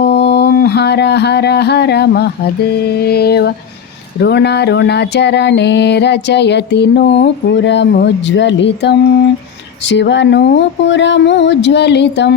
ॐ हर हर हर महदेव ऋणऋणचरणे रचयति नूपुरमुज्ज्वलितं शिवनूपुरमुज्ज्वलितं